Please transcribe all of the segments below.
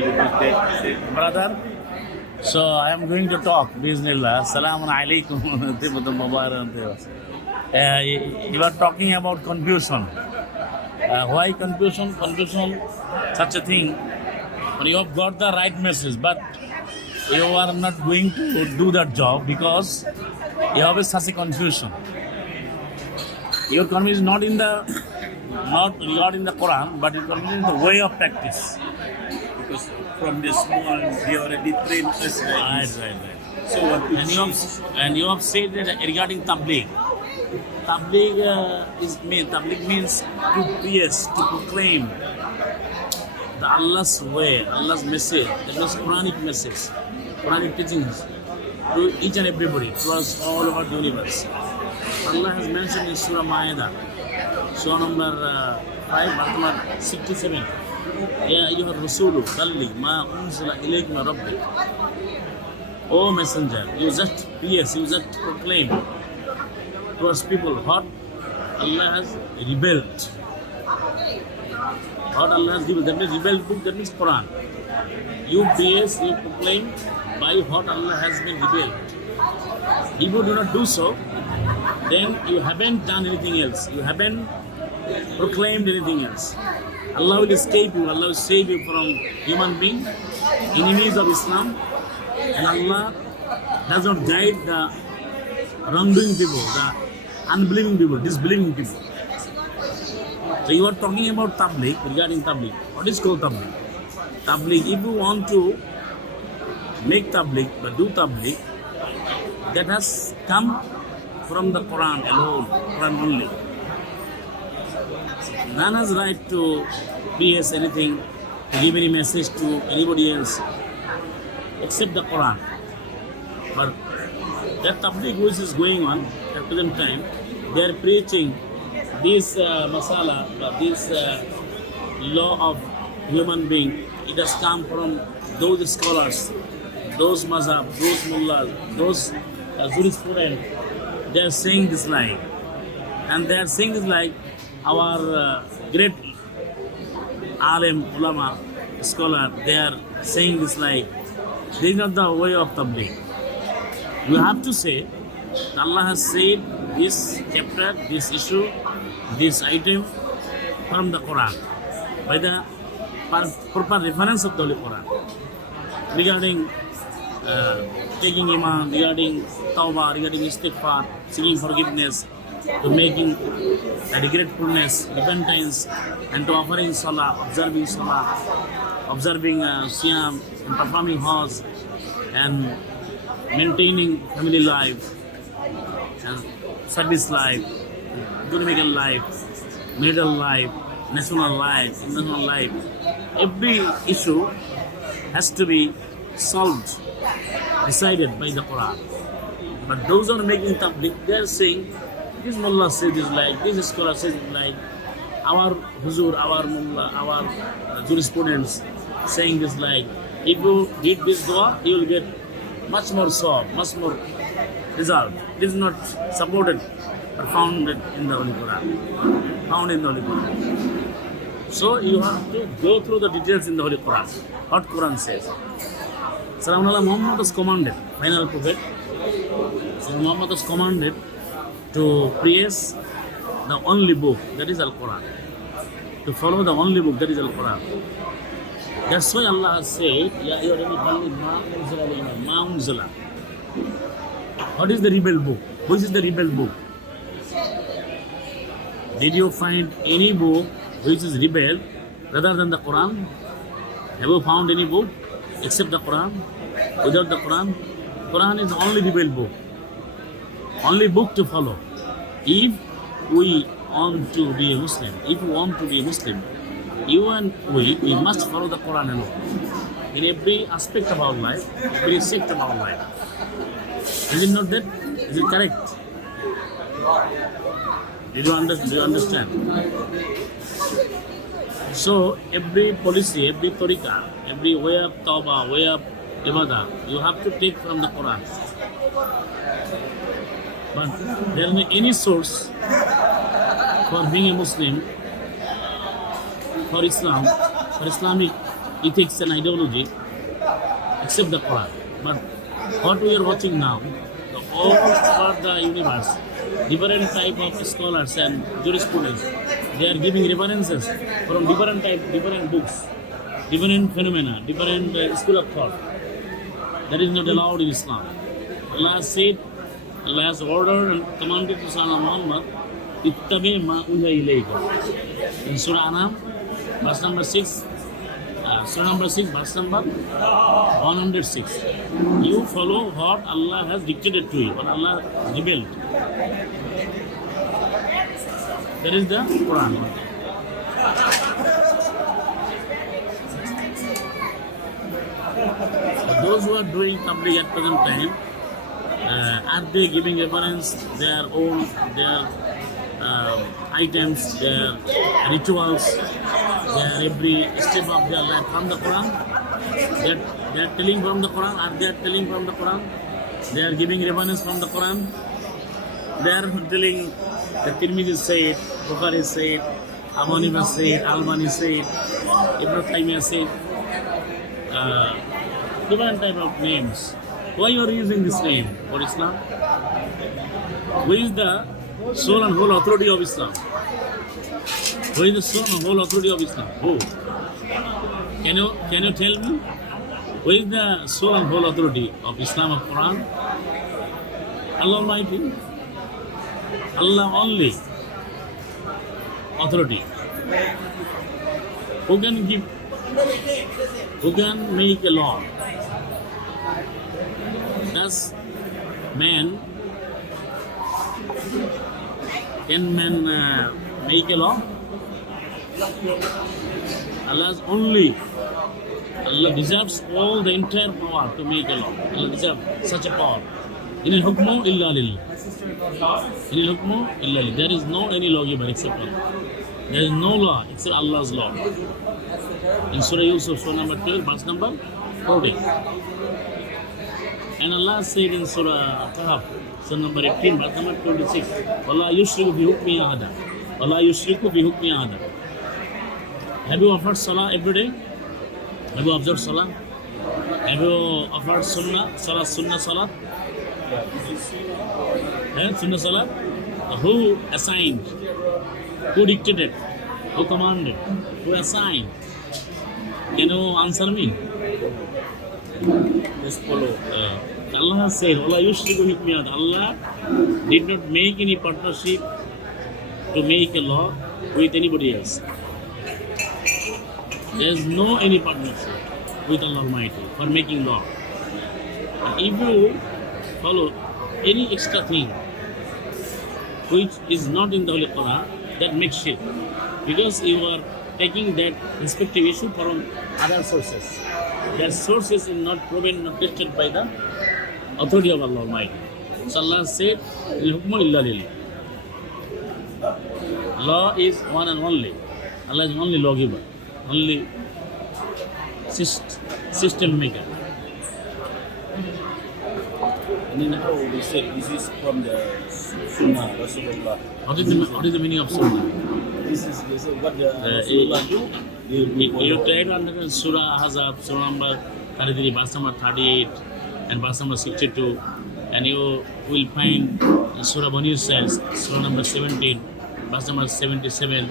Brother, so I am going to talk, Bismillah. Assalamu alaikum. You are talking about confusion. Why confusion? Confusion, such a thing. When you have got the right message, but you are not going to do that job because you have such a confusion. Your confusion is not regarding the Quran, but your confusion is the way of practice. Because from this moment we already trained us. Right. So what we And you have said that regarding tabligh. Tabligh means to preach, to proclaim the Allah's way, Allah's message, the most Quranic message, Quranic teachings to each and everybody, across all over the universe. Allah has mentioned in Surah Ma'idah, Surah number 5, verse number 67. Ya ayyuhar rasulu balligh ma unzila ilayka min rabbik. O messenger, you just preach, you just proclaim towards people what Allah has revealed. What Allah has given, that means revealed book, that means Quran. You preach, you proclaim by what Allah has been revealed. If you do not do so, then you haven't done anything else. You haven't proclaimed anything else. Allah will escape you, Allah will save you from human beings, enemies of Islam, and Allah does not guide the wrongdoing people, the unbelieving people, disbelieving people. So you are talking about tabligh, regarding tabligh. What is called tabligh? Tabligh, if you want to make tabligh, but do tabligh, that has come from the Quran alone, Quran only. None has right to preach anything, to give any message to anybody else except the Quran. But that tabligh which is going on at present time, they are preaching this masala, this law of human being. It has come from those scholars, those mazhab, those mullahs, those jurisprudents. They are saying this like, and they are saying this like our great alim, ulama, scholar, they are saying this like, this is not the way of tabligh. You have to say, Allah has said this chapter, this issue, this item from the Quran, by the proper reference of the Holy Quran, regarding taking iman, regarding tawbah, regarding istighfar, seeking forgiveness, to making gratefulness, repentance, and to offering salah, observing siyam, and performing hajj, and maintaining family life, and service life, economical life, marital life, national life, international life. Every issue has to be solved, decided by the Quran. But those who are making tabligh, they are saying, this mullah says this like, this scholar says it like, our huzur, our mullah, our jurisprudents saying this like, if you did this dua, you will get much more sawab, much more result. This is not supported or founded in the Holy Quran. Found in the Holy Quran. So you have to go through the details in the Holy Quran. What Quran says. Sayyidina Muhammad was commanded, final prophet. So Muhammad was commanded to praise the only book, that is Al-Quran. To follow the only book, that is Al-Quran. That's why Allah has said, Ya ayyuhalladhina amanu ma unzila. What is the rebel book? Which is the rebel book? Did you find any book which is rebel rather than the Quran? Have you found any book except the Quran? Without the Quran? Quran is the only rebel book. Only book to follow. If we want to be a Muslim, you and we must follow the Quran alone. In every aspect of our life, every sector of our life. Is it not that? Is it correct? Do you understand? So every policy, every tariqah, every way of tawbah, way of ibadah, you have to take from the Quran. But there is no any source for being a Muslim, for Islam, for Islamic ethics and ideology except the Quran. But what we are watching now, all over the universe, different type of scholars and jurisprudence, they are giving references from different books, different phenomena, different school of thought. That is not allowed in Islam. Allah said, Allah has ordered and commanded to Sayyidina Muhammad, ittabi ma uhiya ilayka. In Surah Anam, verse number 6, Surah number 6, verse number 106. You follow what Allah has dictated to you, what Allah has revealed. That is the Quran. Those who are doing tabligh at present time, are they giving reference their own, their items, their rituals, their every step of their life from the Quran? They are telling from the Quran. Are they telling from the Quran? They are giving reference from the Quran. They are telling the Tirmidhi said, Bukhari said, Abu Hanifa said, Albani said, Ibn Taymiyyah said, different type of names. Why you are using this name for Islam? Who is the sole and whole authority of Islam? Who is the sole and whole authority of Islam? Who? Can you tell me? Who is the sole and whole authority of Islam of Quran? Allah Almighty. Allah only authority. Who can give? Who can make a law? Does man? Can man make a law? Allah's only. Allah deserves all the entire power to make a law. Allah deserves such a power. In al-hukmu illa lillah. In al-hukmu illa lillah. There is no any lawgiver except Allah. There is no law except Allah's law. In Surah Yusuf, Surah number 12, verse number 40. And Allah said in Surah Kahf, Surah number 18, verse number 26, وَلَا يُشْرِكُ بِحُكْمِ أَحَدًا وَلَا يُشْرِكُ بِحُكْمِ أَحَدًا. Have you offered salah every day? Have you observed salah? Have you offered sunnah, sunnah salah? Sunnah salah? Who assigned? Who dictated? Who commanded? Who assigned? Can you answer me? Just follow. Allah said, Allah did not make any partnership to make a law with anybody else. There is no any partnership with Allah Almighty for making law. And if you follow any extra thing which is not in the Holy Quran, that makes shirk. Because you are taking that respective issue from other sources. Their sources is not proven, not tested by the authority of Allah Almighty. So Allah said, "Al-hukmu illa lillah." Law is one and only. Allah is only lawgiver, only system maker. And then how we said this is from the Sunnah, Rasulullah. What is the meaning of Sunnah? This is what the Rasulullah do. You try to understand Surah Ahzab, Surah number 33, verse number 38, and verse number 62, and you will find Surah Bani Israel, Surah number 17, verse number 77,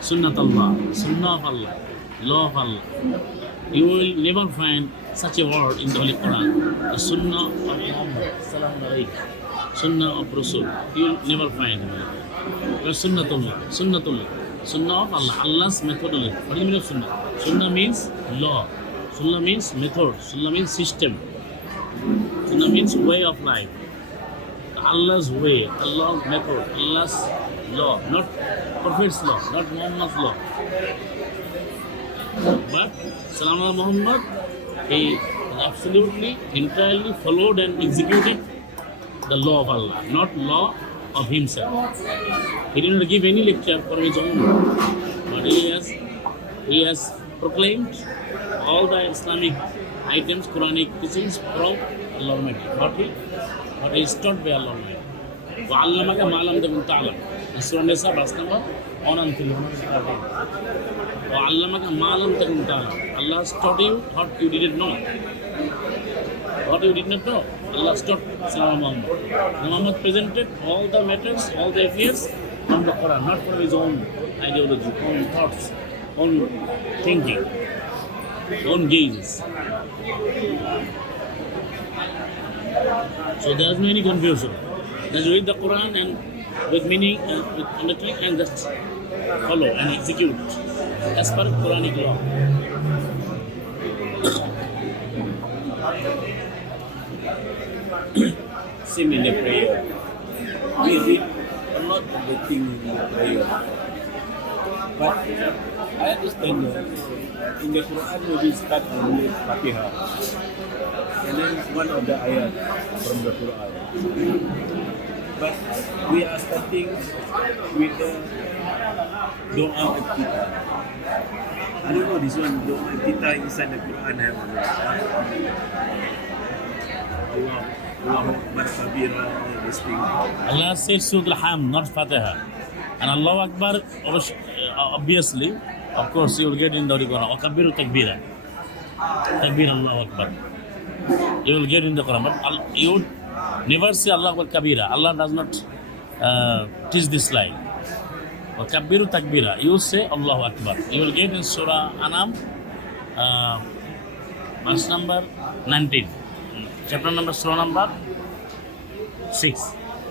Sunnat Allah, Sunnah of Allah, Law of Allah. You will never find such a word in the Holy Quran. The Sunnah of Muhammad, Sallallahu Alaihi Sunnah of Rasul. You will never find it. Sunnatullah, Sunnatullah, Sunnah of Allah, Allah's methodology. What is the meaning of Sunnah? Sunnah means law. Sunnah means method. Sunnah means system. Sunnah means way of life. Allah's way, Allah's method, Allah's law, not Prophet's law, not Muhammad's law. But Sayyidina Muhammad, he absolutely, entirely followed and executed the law of Allah, not law of himself. He did not give any lecture for his own, but he has proclaimed all the Islamic items, Quranic teachings from Allah Almighty. What is taught by Allah Almighty. وَعَلَّمَكَ مَا لَمْ تَكُنْ تَعْلَمْ. Surah Nisa, verse number on until 113. Allah has taught you what you didn't know. What you did not know. Allah has taught Sayyidina Muhammad. Muhammad presented all the matters, all the affairs from the Quran, not from his own ideology, own thoughts, own thinking, own gazes. So there is no any confusion. Just read the Quran and with meaning and with understanding and just follow and execute as per Quranic law. Same in the prayer. We read a lot of the things in the prayer. But I understand that in the Quran we start with Fatihah. And then one of the ayat from the Quran. But we are starting with the doa iftitah. I don't know this one, doa iftitah inside the Quran have or not. Allahu Akbar kabira, this thing. Allah says Surah Al-Hamd, not Fatiha. And Allahu Akbar, obviously, of course, you will get in the Quran. Or Kabiru Takbira. Takbir Allahu Akbar. You will get in the Quran. But you never say Allah Akbar Kabira. Allah does not teach this line. Or Kabiru Takbira. You say Allahu Akbar. You will get in Surah Anam, verse number 19. Chapter number, surah number 6.